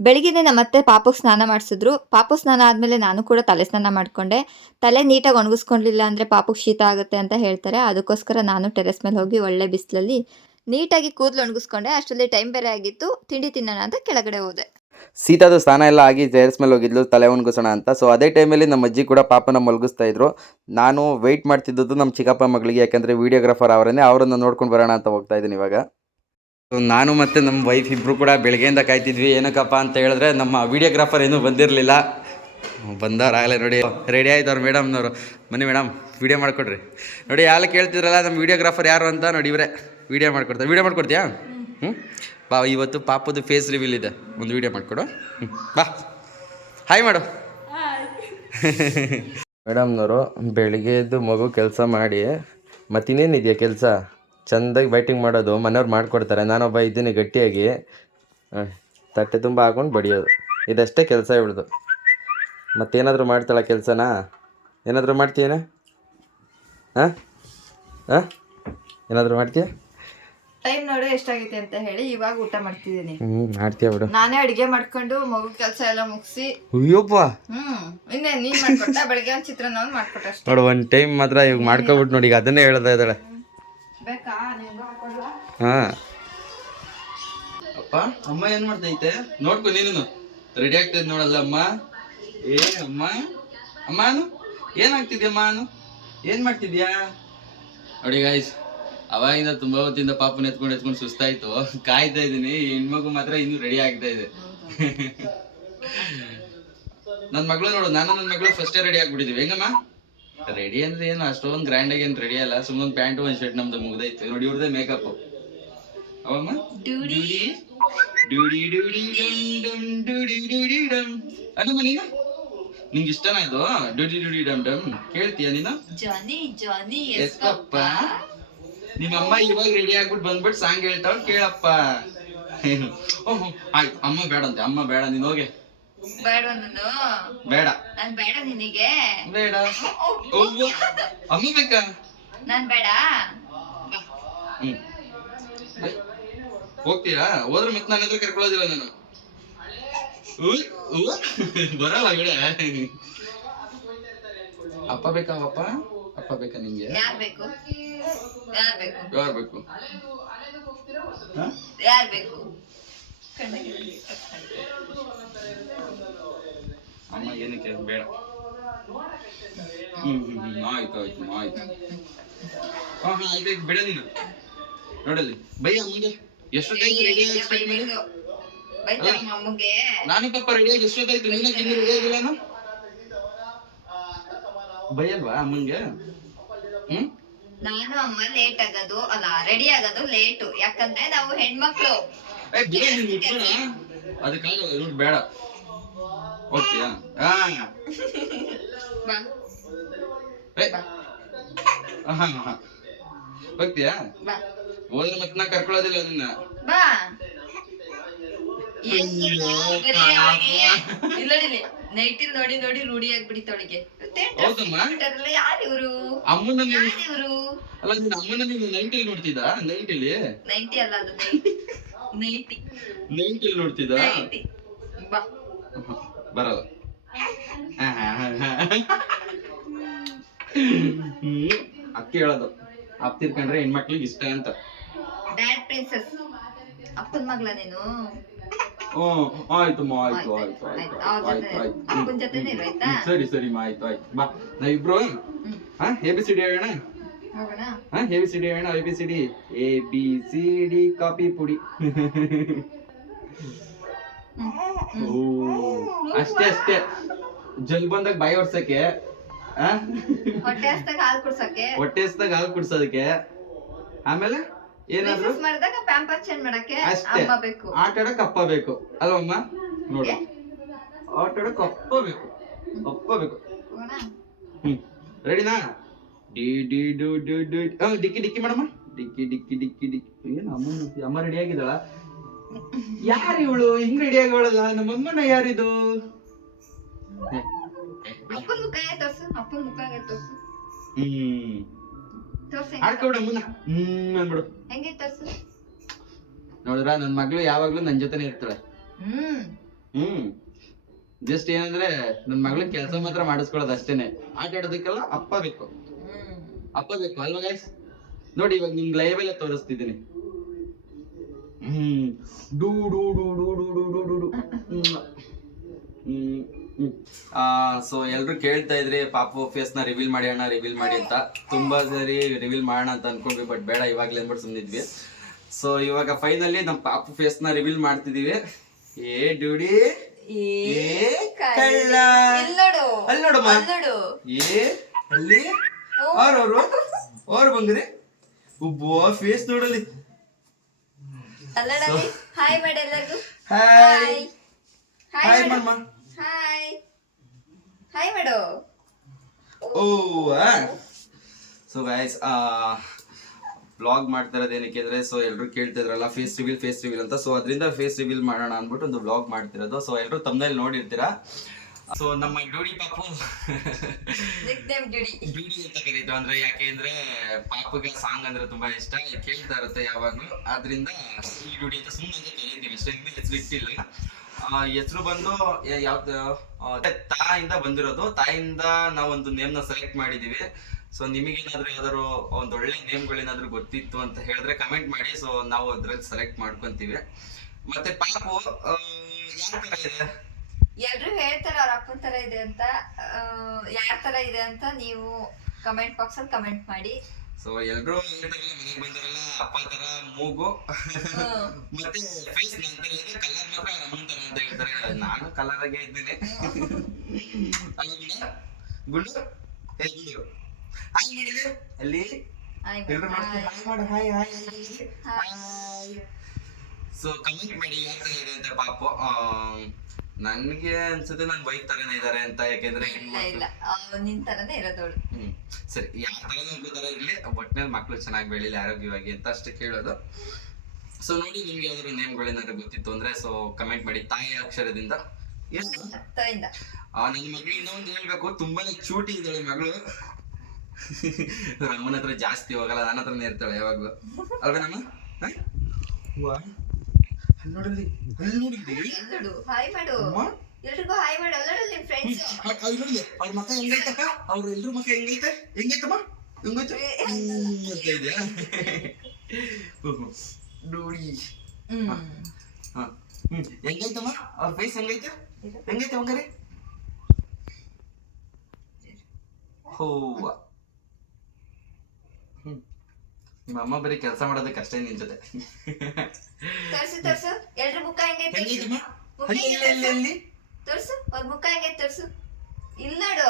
ಬೆಳಿಗ್ಗೆನೆ ನಮ್ಮತ್ತೆ ಪಾಪುಗೆ ಸ್ನಾನ ಮಾಡಿಸಿದ್ರು. ಪಾಪು ಸ್ನಾನ ಆದ್ಮೇಲೆ ನಾನು ಕೂಡ ತಲೆ ಸ್ನಾನ ಮಾಡ್ಕೊಂಡೆ. ತಲೆ ನೀಟಾಗಿ ಒಣಗಿಸ್ಕೊಂಡಿಲ್ಲ ಅಂದ್ರೆ ಪಾಪುಗೆ ಶೀತ ಆಗುತ್ತೆ ಅಂತ ಹೇಳ್ತಾರೆ. ಅದಕ್ಕೋಸ್ಕರ ನಾನು ಟೆರೆಸ್ ಮೇಲೆ ಹೋಗಿ ಒಳ್ಳೆ ಬಿಸಿಲಲ್ಲಿ ನೀಟಾಗಿ ಕೂದಲು ಒಣಗಿಸ್ಕೊಂಡೆ. ಅಷ್ಟರಲ್ಲಿ ಟೈಮ್ ಬೇರೆ ಆಗಿತ್ತು. ತಿಂಡಿ ತಿನ್ನೋಣ ಅಂತ ಕೆಳಗಡೆ ಹೋದೆ. ಸೀತಾದು ಸ್ನಾನ ಎಲ್ಲ ಆಗಿ ಟೆರೆಸ್ ಮೇಲೆ ಹೋಗಿದ್ಲು ತಲೆ ಒಣಗಿಸೋಣ ಅಂತ. ಸೊ ಅದೇ ಟೈಮಲ್ಲಿ ನಮ್ಮ ಅಜ್ಜಿ ಕೂಡ ಪಾಪನ ಮಲಗಿಸ್ತಾ ಇದ್ರು. ನಾನು ವೆಯ್ಟ್ ಮಾಡ್ತಿದ್ದದ್ದು ನಮ್ಮ ಚಿಕ್ಕಪ್ಪ ಮಗಳಿಗೆ, ಯಾಕಂದರೆ ವೀಡಿಯೋಗ್ರಾಫರ್ ಅವರನ್ನೇ, ಅವರನ್ನು ನೋಡ್ಕೊಂಡು ಬರೋಣ ಅಂತ ಹೋಗ್ತಾ ಇದ್ದೀನಿ ಇವಾಗ. ಸೊ ನಾನು ಮತ್ತು ನಮ್ಮ ವೈಫ್ ಇಬ್ಬರು ಕೂಡ ಬೆಳಗ್ಗೆಯಿಂದ ಕಾಯ್ತಿದ್ವಿ. ಏನಕ್ಕಪ್ಪ ಅಂತ ಹೇಳಿದ್ರೆ ನಮ್ಮ ವೀಡಿಯೋಗ್ರಾಫರ್ ಏನೂ ಬಂದಿರಲಿಲ್ಲ. ಬಂದವರಾಗಲೇ ನೋಡಿ ರೆಡಿ ಆಯ್ತವ್ರು ಮೇಡಮ್ನವರು. ಬನ್ನಿ ಮೇಡಮ್ ವೀಡಿಯೋ ಮಾಡಿಕೊಡ್ರಿ. ನೋಡಿ ಯಾರು ಕೇಳ್ತಿದ್ರಲ್ಲ ನಮ್ಮ ವೀಡಿಯೋಗ್ರಾಫರ್ ಯಾರು ಅಂತ, ನೋಡಿ ಇವರೇ ವೀಡಿಯೋ ಮಾಡ್ಕೊಡ್ತಾರೆ. ವೀಡಿಯೋ ಮಾಡ್ಕೊಡ್ತೀಯಾ? ಬಾ, ಇವತ್ತು ಪಾಪದು ಫೇಸ್ ರಿವೀಲ್ ಇದೆ, ಒಂದು ವೀಡಿಯೋ ಮಾಡಿಕೊಡು. ಬಾ ಹಾಯ್ ಮಾಡು. ಮೇಡಮ್ನವರು ಬೆಳಿಗ್ಗೆ ಎದ್ದು ಮಗು ಕೆಲಸ ಮಾಡಿ ಮತ್ತಿನ್ನೇನಿದೆಯಾ ಕೆಲಸ, ಚೆಂದಾಗಿ ಬ್ಯಾಟಿಂಗ್ ಮಾಡೋದು ಮನೆಯವ್ರು ಮಾಡಿಕೊಡ್ತಾರೆ. ನಾನೊಬ್ಬ ಇದ್ದೀನಿ ಗಟ್ಟಿಯಾಗಿ ತಟ್ಟೆ ತುಂಬ ಹಾಕೊಂಡು ಬಡಿಯೋದು, ಇದಷ್ಟೇ ಕೆಲಸ ಇವಳ್ದು. ಮತ್ತೇನಾದರೂ ಮಾಡ್ತಾಳ ಕೆಲಸನಾ? ಏನಾದರೂ ಮಾಡ್ತೀಯೇನ? ಹಾಂ ಹಾಂ ಏನಾದರೂ ಮಾಡ್ತೀಯ? ಟೈಮ್ ನೋಡಿ ಎಷ್ಟಾಗೈತೆ ಅಂತ ಹೇಳಿ ಇವಾಗ ಊಟ ಮಾಡ್ತಿದ್ದೀನಿ. ಮಾಡ್ತೀಯ ಬಿಡು. ನಾನೇ ಅಡಿಗೆ ಮಾಡ್ಕೊಂಡು ಮಗು ಕೆಲಸ ಎಲ್ಲ ಮುಗಿಸಿ. ಅಯ್ಯಪ್ಪ, ಇನ್ನೇ ನೀನ್ ಮಾಡ್ಕೊಟ್ಟ? ಬೆಳಗ್ಗೆ ಒಂದು ಚಿತ್ರಾನ್ನ ಮಾಡ್ಕೊಟ್ಟ ಅಷ್ಟೇ ನೋಡು. ಒಂದು ಟೈಮ್ ಮಾತ್ರ ಇವಾಗ ಮಾಡ್ಕೊಬಿಟ್ಟು ನೋಡಿ, ಈಗ ಅದನ್ನೇ ಹೇಳ್ತಾ ಇದ್ದಾಳೆ. ಬೇಕಾ ನಿಂಗೂ ಹಾಕೊಳ್ಳ? ಹಾಂ ಅಪ್ಪ, ಅಮ್ಮ ಏನು ಮಾಡ್ತೈತೆ ನೋಡ್ಕೊ. ನೀನು ರೆಡಿ ಆಗ್ತೈತೆ ನೋಡಲ್ಲ ಅಮ್ಮ. ಏ ಅಮ್ಮ, ಅಮ್ಮ ಏನಾಗ್ತಿದ್ಯಮ್ಮ? ಏನು ಮಾಡ್ತಿದ್ಯಾ? ನೋಡಿ ಗಾಯ್ಸ್, ಅವಾಗಿಂದ ತುಂಬ ಹೊತ್ತಿಂದ ಪಾಪನ ಎತ್ಕೊಂಡು ಸುಸ್ತಾಯ್ತು. ಕಾಯ್ತಾ ಇದ್ದೀನಿ. ಹೆಣ್ಮಗು ಮಾತ್ರ ಇನ್ನೂ ರೆಡಿ ಆಗ್ತಾ ಇದೆ. ನನ್ನ ಮಗಳು ನೋಡು, ನಾನು ನನ್ನ ಮಗಳು ಫಸ್ಟೇ ರೆಡಿ ಆಗ್ಬಿಟ್ಟಿದೀವಿ. ಹೆಂಗಮ್ಮ? ರೆಡಿ ಅಂದ್ರೆ ಏನು ಅಷ್ಟೊಂದು ಗ್ರ್ಯಾಂಡ್ ಆಗಿ ಏನು ರೆಡಿ ಅಲ್ಲ, ಸುಮ್ಮನೆ ಪ್ಯಾಂಟು ಒಂದು ಶರ್ಟ್ ನಮ್ದು ಮುಗ್ದೈತೆ. ನೋಡಿ ಇವ್ರದೇ ಮೇಕಪ್. ಅವಮ್ಮ ಡ್ಯೂಡಿ ಡ್ಯೂಡಿ ಡ್ಯೂಡಿ ಡಮ್ ಡಮ್ ಡ್ಯೂಡಿ ಡ್ಯೂಡಿ ಡಮ್. ಅಣ್ಣಮ್ಮ ನೀನು, ನಿಂಗೆ ಇಷ್ಟನಾ ಇದು ಡ್ಯೂಡಿ ಡ್ಯೂಡಿ ಡಮ್ ಡಮ್? ಕೇಳ್ತೀಯ ನೀನು? ಜಾನಿ ಜಾನಿ ಎಸ್ ಪಪ್ಪ. ನಿಮ್ಮಮ್ಮ ಇವಾಗ ರೆಡಿ ಆಗ್ಬಿಟ್ಟು ಬಂದ್ಬಿಟ್ಟು ಸಾಂಗ್ ಹೇಳ್ತಾವ್, ಕೇಳಪ್ಪ. ಆಯ್ತು, ಅಮ್ಮ ಬೇಡಂತೆ. ಅಮ್ಮ ಬೇಡ, ನೀನು ಹೋಗಿ. ಬೇಡ ನಾನು ಬೇಡ, ನಾನ್ ಬೇಡ ನಿನಗೆ ಬೇಡ. ಅಮ್ಮ ಬೇಕಾ? ನಾನ್ ಬೇಡ. ಹೋಗ್ತೀರಾ? ಹೋದ್ರೆ ಮತ್ತೆ ನನ್ನ ಹತ್ರ ಕರ್ಕೊಳ್ಳೋದಿಲ್ಲ ನಾನು. ಬರಲ್ಲ ಬಿಡ. ಅಪ್ಪ ಬೇಕಾ? ಅಪ್ಪ ಅಪ್ಪ ಬೇಕಾ ನಿಂಗೆ? ಯಾರ್ ಬೇಕು? ಯಾರ್ ಬೇಕು? ಯಾರು ಬೇಕು? ಯಾರ್ ಬೇಕು? ಅಮ್ಮ ಏನಕ್ಕೆ? ಬೇಡ. ಆಯ್ತು ಆಯ್ತು ಆಯ್ತು. ಆಯ್ತು ಬಿಡ ನೀನು. ನೋಡಲ್ಲಿ ಬೈಯ ಮುಂದೆ ಎಷ್ಟೊತ್ತಾಯ್ತು ರೆಡಿ ಆಗಿ? ನಾನು ಪಾಪ ರೆಡಿಯಾಗಿ ಎಷ್ಟೊತ್ತಾಯ್ತು? ನೀನಕ್ಕೆ ಇನ್ನೂ ರೆಡಿ ಆಗಿಲ್ಲ? ಬೈಯಲ್ವಾ ಅಮ್ಮಂಗೆ? ನಾನು ಅಮ್ಮ ಲೇಟ್ ಆಗೋದು ಅಲ್ಲ, ರೆಡಿ ಆಗೋದು ಲೇಟು. ಯಾಕಂದ್ರೆ ನಾವು ಹೆಣ್ಮಕ್ಳು. ಅದಕ್ಕಾಗ ರೂಟ್ ಬೇಡ. ಹೋಗ್ತೀಯಾ? ಹೋಗ್ತೀಯಾ? ಹೋದ್ರೆ ಮತ್ತೆ ನಾ ಕರ್ಕೊಳ್ಳೋದಿಲ್ಲ ನಿನ್ನ. ಬಾ. ನೈಟಿಲ್ ನೋಡಿ ನೋಡಿ ರೂಢಿ ಆಗ್ಬಿಡಿತವಳಿಗೆ. ಯಾರು ಇವರು? ಅಮ್ಮನ ಅಲ್ಲ, ನೀನು ಅಮ್ಮನ ನೀನು ನೈಟಿಲ್ ನೋಡ್ತಿದ್ದ? ನೈಟಿಲಿ ನೈಟಿ ಅಲ್ಲ, ಅದು ನೈಟಿ. ನೈಟಿಲ್ ನೋಡ್ತಿದ್ದ? ಬರಲ್ಲ. ಅಕ್ಕಿ ಹೇಳೋದು ಅಪ್ಪ ತಿರ್ಕೊಂಡ್ರೆ ಹೆಣ್ಮಕ್ಳಿಗೆ ಇಷ್ಟ ಅಂತ. Dad princess. ಅಪ್ಪನ ಮಗಳ ನೀನು? ಆಯ್ತು ಆಯ್ತು ಆಯ್ತು ಆಯ್ತು ಆಯ್ತು ಆಯ್ತು. ಅಪ್ಪನ ಜೊತೆನೇ ಇರು, ಆಯ್ತಾ? ಸರಿ ಸರಿ ಆಯ್ತು ಆಯ್ತು. ಬಾ ನಾವಿಬ್ರು ABCD ಹೇಳೋಣ. ABCD ಹೇಳೋಣ. ABCD ABCD ಕಾಪಿ ಪುಡಿ. ಅಷ್ಟೇ ಅಷ್ಟೇ. ಜಲ್ ಬಂದಾಗ ಬಾಯಿ ಒರ್ಸಕ್ಕೆ, ಹೊಟ್ಟೆ ಹಸ್ದಾಗ ಹಾಲು ಕುಡ್ಸಕ್ಕೆ, ಹೊಟ್ಟೆ ಹಸ್ದಾಗ ಹಾಲು ಕುಡ್ಸೋದಕ್ಕೆ, ಆಮೇಲೆ ಏನಾದ್ರು ಮಾಡಿದಾಗ ಪ್ಯಾಂಪರ್ ಚೇಂಜ್ ಮಾಡಕ್ಕೆ ಅಮ್ಮ ಬೇಕು. ಆಟ ಆಡಕ್ ಅಪ್ಪ ಬೇಕು ಅಲ್ವಮ್ಮ? ನೋಡಿ, ಆಟ ಆಡಕ್ ಅಪ್ಪ ಬೇಕು, ಅಪ್ಪ ಬೇಕು. ರೆಡಿನಾ? D D do do do. ಡಿಕ್ಕಿ ಡಿಕ್ಕಿ ಮಾಡಮ್ಮ. ಡಿಕ್ಕಿ ಡಿಕ್ಕಿ ಡಿಕ್ಕಿ ಡಿಕ್ಕಿ. ಏನು ಅಮ್ಮ ರೆಡಿ ಆಗಿದ್ದಾಳ? ಯಾರು ಇವಳು ಹಿಂಗ್ ರೆಡಿ ಆಗೋಳಲ್ಲ? ನಮ್ಮಮ್ಮನ ಯಾರಿದು? ಅಪ್ಪನ ಮುಖ ತೋರ್ಸು, ಅಪ್ಪನ ಮುಖ ತೋರ್ಸು. ಆಡ್ಕೊಬಿಡ ಮುನ್ನ. ಅಂದ್ಬಿಡು. ಹೆಂಗೆ ತೋರ್ಸು? ನೋಡಿದ್ರ, ನನ್ ಮಗಳು ಯಾವಾಗ್ಲೂ ನನ್ ಜೊತೆನೆ ಇರ್ತಾಳೆ. ಜಸ್ಟ್ ಏನಂದ್ರೆ ನನ್ನ ಮಗಳಿಗೆ ಕೆಲಸ ಮಾತ್ರ ಮಾಡಿಸ್ಕೊಳ್ಳೋದು ಅಷ್ಟೇನೆ. ಆಟ ಆಡೋದಕ್ಕೆಲ್ಲ ಅಪ್ಪ ಬೇಕು ಅಲ್ವಾ ಗೈಸ್? ನೋಡಿ ಇವಾಗ ನಿಮ್ಗೆ ಲೈವ್ ಎಲ್ಲ ತೋರಿಸ್ತಿದ್ದೀನಿ. ಡೂ ಡೂ ಡೂ ಡೂ ಡೂ ಡೂ ಡೂ ಡೂ ಡೂ. ಸೊ ಎಲ್ರು ಕೇಳ್ತಾ ಇದ್ರಿ ಪಾಪು ಫೇಸ್ ನ ರಿವೀಲ್ ಮಾಡಿ ಅಂತ. ತುಂಬಾ ಸರಿ ರಿವೀಲ್ ಮಾಡೋಣ ಅಂತ ಅನ್ಕೊಂಡ್ವಿ, ಬಟ್ ಬೇಡ ಇವಾಗ್ಲೇ ಅಂದ್ಬಿಟ್ಟು ಸುಮ್ಮನಿದ್ವಿ. ಸೊ ಇವಾಗ ಫೈನಲಿ ನಮ್ ಪಾಪು ಫೇಸ್ ನ ರಿವೀಲ್ ಮಾಡ್ತಿದೀವಿ. ಏ ಡ್ಯೂಡಿ ಕಳ್ಳ, ಅಲ್ಲಿ ನೋಡಮ್ಮ, ಏ ಅಲ್ಲಿ ಅವ್ರು ಬಂದ್ರಿ ಒಬ್ಬ ಫೇಸ್ ನೋಡಲಿ. ಹಾಯ್ ಮಾಡಿ ಎಲ್ಲರಿಗೂ. ಹಾಯ್ ಹಾಯ್ ಮಮ್ಮ. ಹಾಯ್ ಮಾಡು. ಸೊ ಗೈಸ್ ಬ್ಲಾಗ್ ಮಾಡ್ತಾ ಇರೋದು ಏನಕ್ಕೆ ಅಂದ್ರೆ, ಸೊ ಎಲ್ರು ಕೇಳ್ತಿದ್ರಲ್ಲ ಫೇಸ್ ರಿವೀಲ್ ಅಂತ. ಸೊ ಅದರಿಂದ ಫೇಸ್ ರಿವೀಲ್ ಮಾಡೋಣ ಅಂದ್ಬಿಟ್ಟು ಒಂದು ಬ್ಲಾಗ್ ಮಾಡ್ತಿರೋದು. ಸೊ ಎಲ್ರು ತಮ್ಮನೇಲಿ ನೋಡಿರ್ತೀರಾ. ಸೊ ನಮ್ಮ ಡ್ಯೂಡಿ ಪಾಪು ಡ್ಯೂಡಿ ಅಂತ ಕರೀತು. ಅಂದ್ರೆ ಯಾಕೆ ಅಂದ್ರೆ ಪಾಪುಗೆ ಸಾಂಗ್ ಅಂದ್ರೆ ತುಂಬಾ ಇಷ್ಟ, ಕೇಳ್ತಾ ಇರುತ್ತೆ ಯಾವಾಗ್ಲೂ. ಆದ್ರಿಂದ ಈ ಡ್ಯೂಡಿ ಅಂತ ಸುಮ್ಮನೆ ಕರೀತೀವಿ ಅಷ್ಟೇ, ಹೆಸರು ಇಟ್ಟಿಲ್ಲ. ಹೆಸರು ಬಂದು ಯಾವ್ದು ತಾಯಿಂದ ಬಂದಿರೋದು. ತಾಯಿಂದ ನಾವೊಂದು ನೇಮ್ ನ ಸೆಲೆಕ್ಟ್ ಮಾಡಿದೀವಿ. ಸೊ ನಿಮಗೇನಾದ್ರೂ ಯಾವ್ದಾದ್ರು ಒಂದ್ ಒಳ್ಳೆ ನೇಮ್ಗಳೇನಾದ್ರೂ ಗೊತ್ತಿತ್ತು ಅಂತ ಹೇಳಿದ್ರೆ ಕಮೆಂಟ್ ಮಾಡಿ. ಸೊ ನಾವು ಅದ್ರಲ್ಲಿ ಸೆಲೆಕ್ಟ್ ಮಾಡ್ಕೊಂತೀವಿ. ಮತ್ತೆ ಪಾಪು ಯಾವ ತರ ಇದೆ? ಎಲ್ರು ಹೇಳ್ತಾರೆ ಅವ್ರ ಅಪ್ಪನ ತರ ಇದೆ ಅಂತ. ಯಾರ ತರ ಇದೆ ಅಂತ ನೀವು ಕಮೆಂಟ್ ಬಾಕ್ಸ್ ಅಲ್ಲಿ ಕಮೆಂಟ್ ಮಾಡಿ. ಸೊ ಎಲ್ರು ಹೇಳ್ತಾರಲ್ಲ, ಮನೆಗೆ ಬಂದವರೆಲ್ಲ ಅಪ್ಪ ತರ ಮೂಗು ಮತ್ತೆ ಫೇಸ್ ನನ್ ತರ ಇದೆ, ಕಲರ್ ಮಾತ್ರ ಅವ್ರ ಅಮ್ಮನ ತರ ಅಂತ ಹೇಳ್ತಾರೆ. ನಾನು ಕಲರ್ ಆಗೇ ಇದ್ದೀನಿ. ಗುಂಡು ಗುಂಡು ಹಾಯ್ ಮಾಡಿದೆ ಅಲ್ಲಿ ಎಲ್ರು ಮಾಡ್ತಾರೆ. Hi hi. ಸೊ ಕಮೆಂಟ್ ಮಾಡಿ ಯಾವ ತರ ಇದೆ ಅಂತ ಪಾಪು. ನನ್ಗೆ ಅನ್ಸುತ್ತೆ ನನ್ ವೈಫ್ ತರನೇ ಇದಾರೆ ಅಂತ, ಯಾಕೆಂದ್ರೆ ನಿನ್ ತರನೇ ಇರೋದವಳು. ಸರಿ, ಯಾವ ತರ ಇರ್ಲಿ, ಒಟ್ಟಿನಲ್ಲಿ ಮಕ್ಳು ಚೆನ್ನಾಗಿ ಬೆಳಿಲಿ ಆರೋಗ್ಯವಾಗಿ ಅಂತ ಅಷ್ಟೇ ಕೇಳೋದು. ಸೊ ನೋಡಿ, ನಿಮ್ಗೆ ಯಾವ್ದಾದ್ರು ನೇಮ್ಗಳೇನಾದ್ರು ಗೊತ್ತಿತ್ತು ಅಂದ್ರೆ ಸೊ ಕಮೆಂಟ್ ಮಾಡಿ. ತಾಯಿ ಅಕ್ಷರದಿಂದ ನನ್ನ ಮಗಳು ಇನ್ನೊಂದು ಹೇಳ್ಬೇಕು, ತುಂಬಾನೇ ಚೂಟಿ ಇದ್ದಾಳೆ ಮಗಳು. ಅಮ್ಮನ ಹತ್ರ ಜಾಸ್ತಿ ಹೋಗಲ್ಲ, ನನ್ನ ಹತ್ರನೇ ಇರ್ತಾಳೆ ಯಾವಾಗ್ಲೂ, ಅಲ್ವೇನಮ್ಮ? ನೋಡಿದ್ರಿ ಹಾಯ್ ಮಾಡು, ಎಲ್ರಿಗೂ ಹಾಯ್ ಮಾಡು. ಅಲ್ಲೋಡು ನಿನ್ ಫ್ರೆಂಡ್ಸ್ ಅವ್ರ ಮಕ್ಕ ಹೆಂಗೈತಕ್ಕ, ಅವ್ರ ಎಲ್ರು ಮಕ್ಕ ಹೆಂಗೈತಮ್ಮ ಹೆಂಗೋಯ್ತು ಅಂತ ಇದೆಯಾ ನೋಡಿ. ಹೆಂಗೈತಮ್ಮ ಅವ್ರ ಫೇಸ್ ಹೆಂಗೈತೆ ಹಂಗಾರೆ? ಹೂವ ನಿಮ್ಮ ಅಮ್ಮ ಬರೀ ಕೆಲಸ ಮಾಡೋದಕ್ಕೆ ಅಷ್ಟೇ ನಿನ್ ಜೊತೆ. ತೋರ್ಸು ಎಲ್ರ ಮುಖ ಹೆಂಗೈತೆ ತೋರ್ಸು, ಅವ್ರ ಮುಖ ಹೆಂಗೈತೆ ತೋರ್ಸು. ಇಲ್ಲ ನೋಡು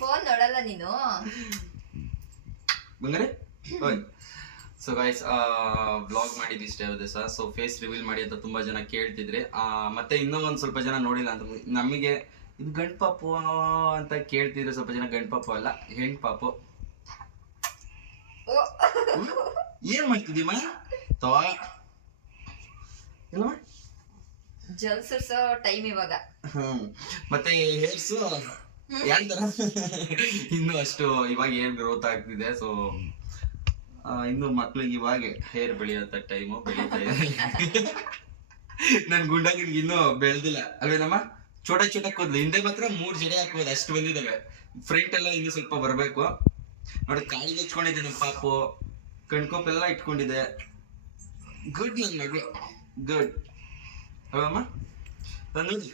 ಫೋನ್ ನೋಡಲ್ಲ ನೀನು ಬಂಗಾರೆ. ಸೊ ಗೈಸ್ ಬ್ಲಾಗ್ ಮಾಡಿದ್ದು ಇಷ್ಟೇ ದಿವಸ. ಸೊ ಫೇಸ್ ರಿವೀಲ್ ಮಾಡಿ ಅಂತ ತುಂಬಾ ಜನ ಕೇಳ್ತಿದ್ರಿ. ಮತ್ತೆ ಇನ್ನೂ ಒಂದ್ ಸ್ವಲ್ಪ ಜನ ನೋಡಿಲ್ಲ ಅಂತ. ನಮಗೆ ಇದು ಗಂಡ್ ಪಾಪು ಅಂತ ಕೇಳ್ತಿದ್ರೆ ಸ್ವಲ್ಪ ಜನ. ಗಂಡ್ ಪಾಪು ಅಲ್ಲ, ಹೆಣ್ ಪಾಪು. ಏನ್ ಮಾಡ್ತಿದ್ದೀಮ್ಮ? ಜಲ್ಸರ್ಸೋ ಟೈಮ್ ಇವಾಗ. ಮತ್ತೆ ಹೇರ್ಸು ಯಾರ ಇನ್ನು ಅಷ್ಟು ಇವಾಗ ಏನ್ ಗ್ರೋತ್ ಆಗ್ತಿದೆ. ಸೊ ಇನ್ನು ಮಕ್ಳಿಗೆ ಇವಾಗ ಹೇರ್ ಬೆಳೆಯೋ ಟೈಮು ಬೆಳೀತಾ ಇದೆ. ನನ್ ಗುಂಡಾಗಿ ಇನ್ನೂ ಬೆಳ್ದಿಲ್ಲ ಅಲ್ವೇನಮ್ಮ? ಚೋಟ ಕೂದ್ಲು ಹಿಂದೆ ಮಾತ್ರ 3 ಜಡೆ ಹಾಕ್ಬೋದು, ಅಷ್ಟು ಬಂದಿದ್ದಾವೆ. ಫ್ರಂಟ್ ಎಲ್ಲ ಇನ್ನು ಸ್ವಲ್ಪ ಬರ್ಬೇಕು ನೋಡಿ. ಕಾಳಿಗೆ ಹಚ್ಕೊಂಡಿದೆ ನಮ್ಮ ಪಾಪು, ಕಣ್ಕೋಪೆಲ್ಲ ಇಟ್ಕೊಂಡಿದೆ. ಗುಡ್ ನನ್ ಮಗಳು, ಗುಡ್ ಅಲ್ವಮ್ಮ? ನೋಡಿ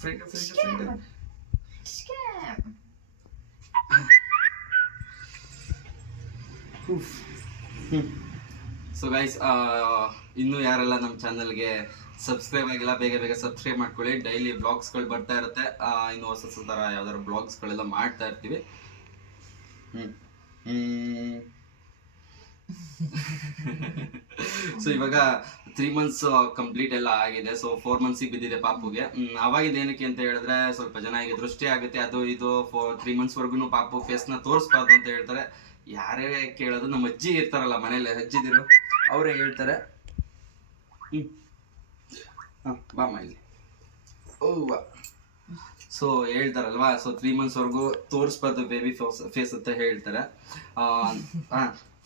ಫ್ರಂಟ್ ಸೊ ಗೈಸ್, ಇನ್ನೂ ಯಾರೆಲ್ಲ ನಮ್ಮ ಚಾನಲ್ಗೆ ಸಬ್ಸ್ಕ್ರೈಬ್ ಆಗಿಲ್ಲ ಬೇಗ ಸಬ್ಸ್ಕ್ರೈಬ್ ಮಾಡ್ಕೊಳ್ಳಿ. ಡೈಲಿ ಬ್ಲಾಗ್ಸ್ಗಳು ಬರ್ತಾ ಇರುತ್ತೆ. ಇನ್ನು ಹೊಸ ಥರ ಯಾವ್ದಾದ್ರು ಬ್ಲಾಗ್ಸ್ಗಳೆಲ್ಲ ಮಾಡ್ತಾ ಇರ್ತೀವಿ. ಸೊ ಇವಾಗ 3 months ಕಂಪ್ಲೀಟ್ ಎಲ್ಲ ಆಗಿದೆ. ಸೊ 4 months ಬಿದ್ದಿದೆ ಪಾಪುಗೆ. ಅವಾಗಿದ್ದು ಏನಕ್ಕೆ ಅಂತ ಹೇಳಿದ್ರೆ ಸ್ವಲ್ಪ ಜನ ಈಗ ದೃಷ್ಟಿ ಆಗುತ್ತೆ ಅದು ಇದು 3 months ವರ್ಗು ಪಾಪು ಫೇಸ್ ನ ತೋರಿಸ್ಬಾರ್ದು ಅಂತ ಹೇಳ್ತಾರೆ. ಯಾರೇ ಕೇಳೋದು, ನಮ್ಮ ಅಜ್ಜಿ ಇರ್ತಾರಲ್ಲ ಮನೇಲಿ, ಅಜ್ಜಿದಿರು ಅವರೇ ಹೇಳ್ತಾರೆ. ಬಾಮ್ಮ ಇಲ್ಲಿ. ಸೊ ಹೇಳ್ತಾರಲ್ವಾ, ಸೊ 3 months ವರ್ಗು ತೋರಿಸ್ಬಾರ್ದು ಬೇಬಿ ಫೇಸ್ ಅಂತ ಹೇಳ್ತಾರೆ.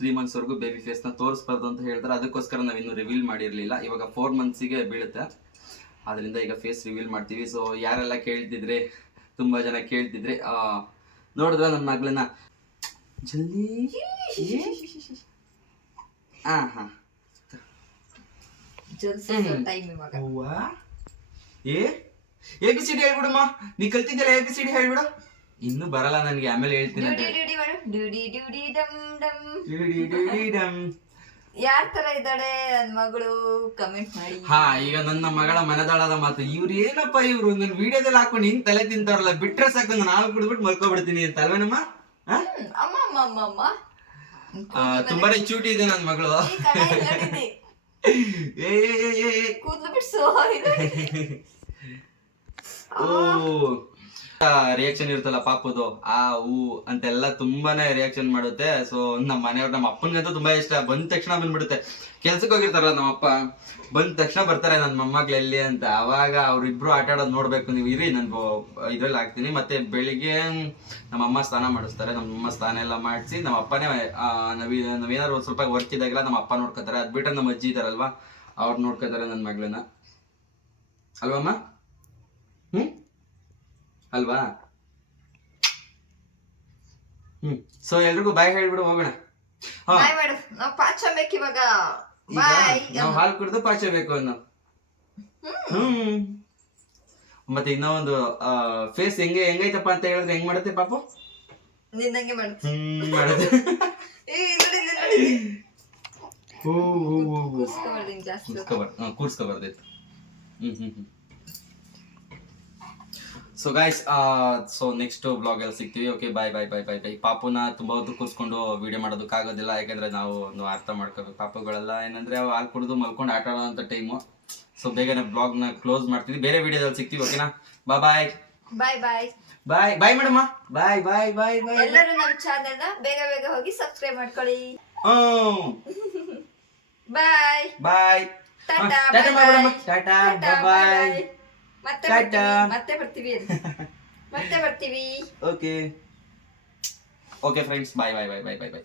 3 ಮಂತ್ಸ್ವರೆಗೂ ಬೇಬಿ ಫೇಸ್ನ ತೋರಿಸ್ಬಾರ್ದು ಅಂತ ಹೇಳ್ತಾರೆ. ಅದಕ್ಕೋಸ್ಕರ ನಾವಿನ್ನೂ ರಿವೀಲ್ ಮಾಡಿರಲಿಲ್ಲ. ಇವಾಗ 4 ಮಂತ್ಸಿಗೆ ಬೀಳುತ್ತೆ, ಅದರಿಂದ ಈಗ ಫೇಸ್ ರಿವೀಲ್ ಮಾಡ್ತೀವಿ. ಸೊ ಯಾರೆಲ್ಲ ಕೇಳ್ತಿದ್ರೆ, ತುಂಬ ಜನ ಕೇಳ್ತಿದ್ರೆ, ನೋಡಿದ್ರ ನನ್ನ ಮಗಳನ್ನ ಜಲ್ದಿ ಹಾಂ ಎ ಬಿ ಸಿ ಡಿ ಹೇಳ್ಬಿಡಮ್ಮ. ನೀ ಕಲ್ತಿದ್ದಲ್ಲ ಎ ಬಿ ಸಿ ಡಿ ಹೇಳ್ಬಿಡು. ಇನ್ನು ಬರಲ್ಲ ನನಗೆ, ಆಮೇಲೆ ಹೇಳ್ತೀನಿ. ಯಾರ ತರ ಇದ್ದಾಳೆ ನನ್ ಮಗಳು ಕಮೆಂಟ್ ಮಾಡಿ. ಹಾ, ಈಗ ನನ್ನ ಮಗಳ ಮನದಾಳದ ಮಾತು. ಇವ್ರು ಏನಪ್ಪ ಇವ್ರು ನನ್ನ ವಿಡಿಯೋದಲ್ಲಿ ಹಾಕೊಂಡು ಹಿಂಗ್ ತಲೆ ತಿಂತಾರಲ್ಲ, ಬಿಟ್ರೆ ಸಾಕು ನಾನು ಹಾಲು ಕುಡಿದ್ಬಿಟ್ಟು ಮಲ್ಕೊಬಿಡ್ತೀನಿ ಅಂತ ಅಲ್ವೇನಮ್ಮ? ತುಂಬಾನೇ ಚೂಟಿ ಇದೆ ನನ್ನ ಮಗಳು. ಕೂದಲು ಬಿಡ್ಸು. ರಿಯಾಕ್ಷನ್ ಇರುತ್ತಲ್ಲ ಪಾಪದು, ಆ ಹೂ ಅಂತೆಲ್ಲ ತುಂಬಾನೇ ರಿಯಾಕ್ಷನ್ ಮಾಡುತ್ತೆ. ಸೊ ನಮ್ಮ ಮನೆಯವ್ರು, ನಮ್ಮ ಅಪ್ಪನಿಗಂತೂ ತುಂಬಾ ಇಷ್ಟ. ಬಂದ ತಕ್ಷಣ ಬಂದ್ಬಿಡುತ್ತೆ. ಕೆಲ್ಸಕ್ಕೆ ಹೋಗಿರ್ತಾರಲ್ಲ ನಮ್ಮ ಅಪ್ಪ, ಬಂದ ತಕ್ಷಣ ಬರ್ತಾರೆ ನನ್ನ ಮೊಮ್ಮಗಳು ಎಲ್ಲಿ ಅಂತ. ಅವಾಗ ಅವ್ರಿಬ್ರು ಆಟ ಆಡೋದು ನೋಡ್ಬೇಕು. ನೀವು ಇರಿ, ನಾನು ಇದ್ರಲ್ಲಿ ಹಾಕ್ತೀನಿ. ಮತ್ತೆ ಬೆಳಿಗ್ಗೆ ನಮ್ಮಮ್ಮ ಸ್ನಾನ ಮಾಡಿಸ್ತಾರೆ. ನಮ್ಮಮ್ಮ ಸ್ನಾನ ಎಲ್ಲ ಮಾಡಿಸಿ ನಮ್ಮ ಅಪ್ಪನೇ ನಾವೇನಾದ್ರು ಒಂದು ಸ್ವಲ್ಪ ವರ್ಕ್ ಇದ್ದಾಗೆಲ್ಲ ನಮ್ಮ ಅಪ್ಪ ನೋಡ್ಕೊತಾರೆ. ಅದ್ ಬಿಟ್ರೆ ನಮ್ಮ ಅಜ್ಜಿ ಇದಾರಲ್ವಾ, ಅವ್ರು ನೋಡ್ಕೊತಾರೆ ನನ್ನ ಮಗಳನ್ನ. ಅಲ್ವಮ್ಮ? ಅಲ್ವಾ? ಸೊ ಎಲ್ರಿಗೂ ಬಾಯ್ ಹೇಳ್ಬಿಡು, ಹೋಗೋಣ. ನಾವು ಹಾಲು ಕುಡಿದು ಪಾಚಬೇಕು ಅನ್ನೋ. ಮತ್ತೆ ಇನ್ನೂ ಒಂದು ಫೇಸ್ ಹೆಂಗೈತಪ್ಪ ಅಂತ ಹೇಳಿದ್ರೆ ಹೆಂಗ್ ಮಾಡುತ್ತೆ ಪಾಪು? ನಿನ್ನಂಗೆ ಮಾಡುತ್ತೆ. ಕೂರ್ಸ್ಕೊಬಾರ್ದಿತ್ತು. So guys, so next blog ಅಲ್ಲಿ ಸಿಗ್ತೀವಿ. ಓಕೆ, ಬಾಯ್ ಬಾಯ್ ಬಾಯ್ ಬಾಯ್ ಬಾಯ್. ಪಾಪುನ ತುಂಬಾ ಹೊತ್ತು ಕೂರ್ಸ್ಕೊಂಡು ವಿಡಿಯೋ ಮಾಡೋದಕ್ಕಾಗೋದಿಲ್ಲ, ಯಾಕಂದ್ರೆ ನಾವು ಅರ್ಥ ಮಾಡ್ಕೋಬೇಕು. ಪಾಪುಗಳೆಲ್ಲ ಏನಂದ್ರೆ ಅವು ಹಾಲು ಕುಡಿದು ಮಲ್ಕೊಂಡು ಆಟ ಆಡೋಂಥ ಟೈಮು. ಸೊ ಬೇಗನೆ ಬ್ಲಾಗ್ನ ಕ್ಲೋಸ್ ಮಾಡ್ತೀವಿ. ಬೇರೆ ವಿಡಿಯೋದಲ್ಲಿ ಸಿಗ್ತೀವಿ. ಓಕೆನಾ? ಬಾಯ್ ಬಾಯ್ ಬಾಯ್ ಬಾಯ್ ಬಾಯ್ ಬಾಯ್ ಮೇಡಮ್ಮ. ಬಾಯ್ ಬಾಯ್ ಬಾಯ್ ಬಾಯ್. ಎಲ್ಲರೂ ನಮ್ಮ ಚಾನೆಲ್ನ ಬೇಗ ಬೇಗ ಹೋಗಿ ಸಬ್ಸ್ಕ್ರೈಬ್ ಮಾಡ್ಕೊಳ್ಳಿ. ಬಾಯ್ ಬಾಯ್. ಟಾಟಾ ಟಾಟಾ ಮೇಡಮ್ಮ. ಟಾಟಾ ಬಾಯ್. ಮತ್ತೆ ಬರ್ತೀವಿ. ಓಕೆ ಓಕೆ ಫ್ರೆಂಡ್ಸ್, ಬಾಯ್ ಬಾಯ್ ಬಾಯ್ ಬಾಯ್ ಬಾಯ್ ಬಾಯ್.